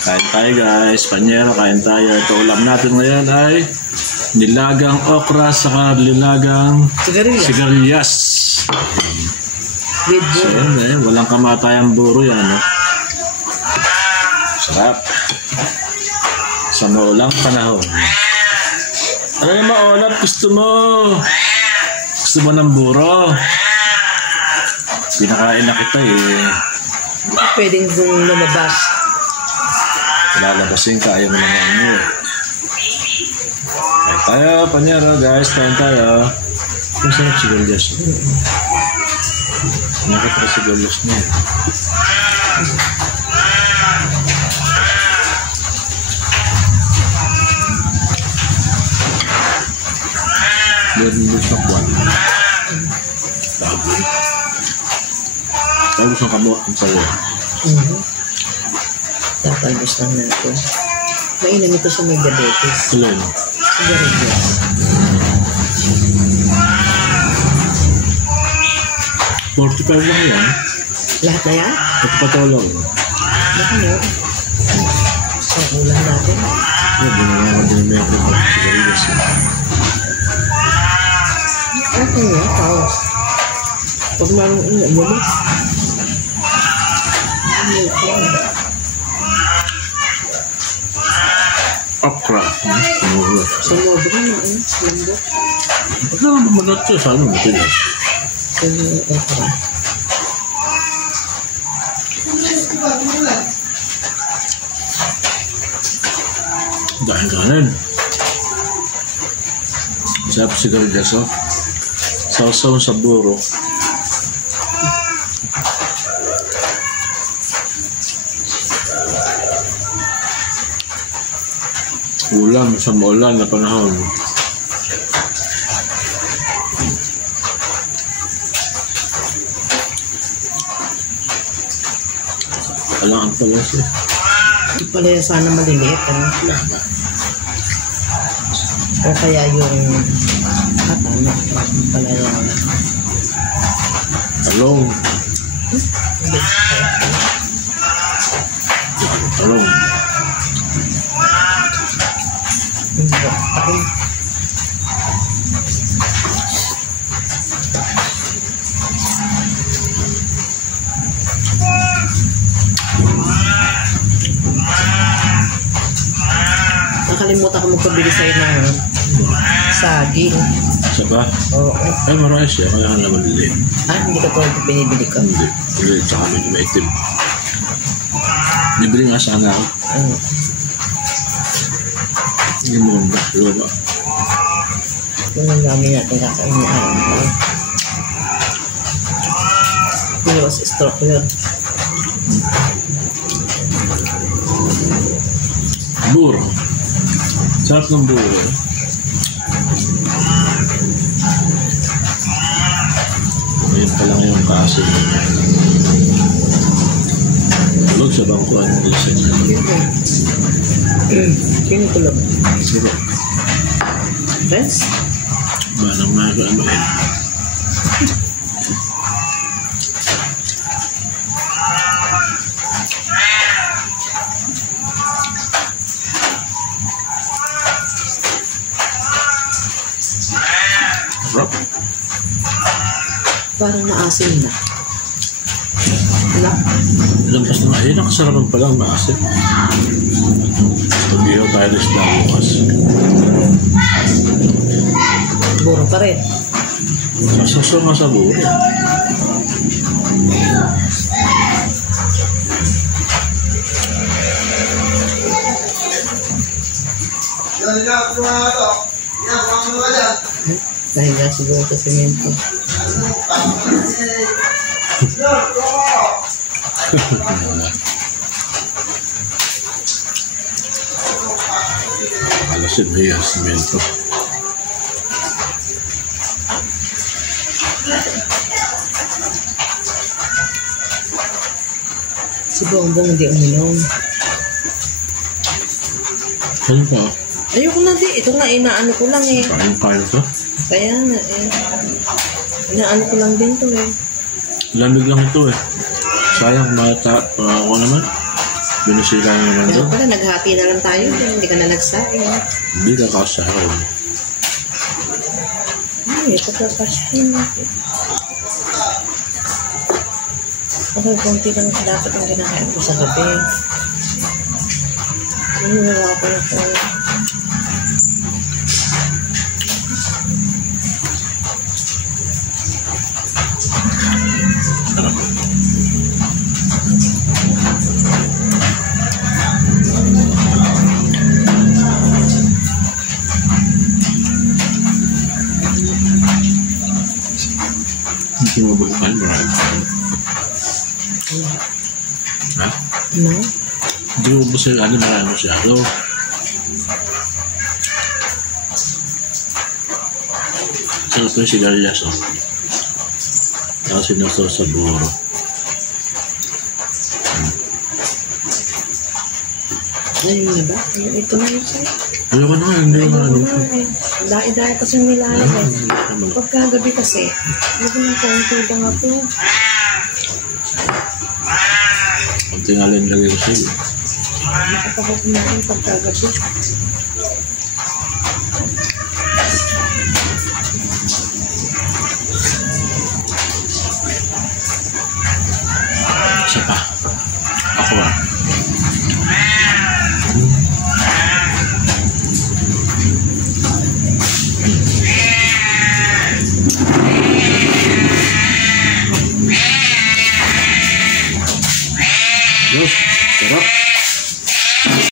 Kain tayo guys, panyero, kain tayo. Ito ulam natin ngayon ay nilagang okra saka nilagang sigarilyas. So yun walang kamatayang buro yan. Sarap. Sa maulang panahon. Ano yung maulap gusto mo? Gusto mo ng buro? Pinakain na kita eh. Pwedeng zoom lumabas. Lalabasin ka, ayaw mo naman mo. Kain tayo, panyero guys, kain tayo. Kung saan sigarilyas? Nakita ka sigarilyas niya. Meron din sa buwan. Tapos ang kamuha ang sayo. Tapalbos lang natin. Mainam ito sa may diabetes. Ilan? Sigarilyas. $45 lang yan. Lahat na yan? At patulong. Baka no? Sa ulam natin. Binawa ko din may sigarilyas. Okay nga, tao. Pag marong ulam mo, okra. sa modo ka na, lambot. Baka naman manat siya sa ano, matigas. Okra. Dahil kanin. Sarap sigarilyas, oh. Sausaw sa buro. Ulam sa maulan na panahon. Alangan pala siya. Hindi pala yan sana maliliit, ano? Lama. O kaya yung ano, pala yan. Talong. Talong. Takong. Nakalimutan ko magpabili sa'yo ng saging. Isa pa? Oo. Ay, marami siya. Kaya ka naman lili. Hindi ka to binibili ka? Hindi. Lili, tsaka medyo maitim. Nibili nga sana ako. Hindi mo ba? Diba ba? Yung ang dami natin kakainin araw-araw. Pero sa stroke yun. Buro. Sarap ng buro. Ngayon pa lang yung kaso. Tulog sa bangkuan ng gising. Sino tulog? Siro. Friends? Manang makakaamain. Sarap. Parang maasim na. Wala. Lampas na nga. Nakasarapan pa lang maasin. Pag-ihaw tayo na sila bukas. Buro pa rin. Sasaso nga sa buro. Dahil nga siguro sa semento. Alasin na yung simento. Si Bongbong hindi uminom. Ano pa? Ayoko na di. Ito nga, inaano ko lang eh. Kain-kain ka? Kaya nga eh. Inaano ko lang din to eh. Lamig lang ito eh. Sayang, ako naman. Binusila naman Kaya doon. pala, naghati na lang tayo. Hindi ka na nagsaing. Hindi ka kasahin. Ay, pagkakasahin natin. Kasi konti lang dapat ang ginakain ko sa gabi. Ano wala ko na po. Hindi mo bukan, marami. Ha? Ano? Hindi mo busin, marami masyado. Sarap yung sigarilyas, oh. Tapos sinasar sa buro. Ayun na ba? Ito na yun sa'yo. Wala ka na nga, hindi mo ano. Dahil kasi yung nilalagay. Pagkagabi kasi, hindi ko ng konti lang ako. Ang tingalin lagi ko sa'yo. Nakapagod kumain pagkagabi.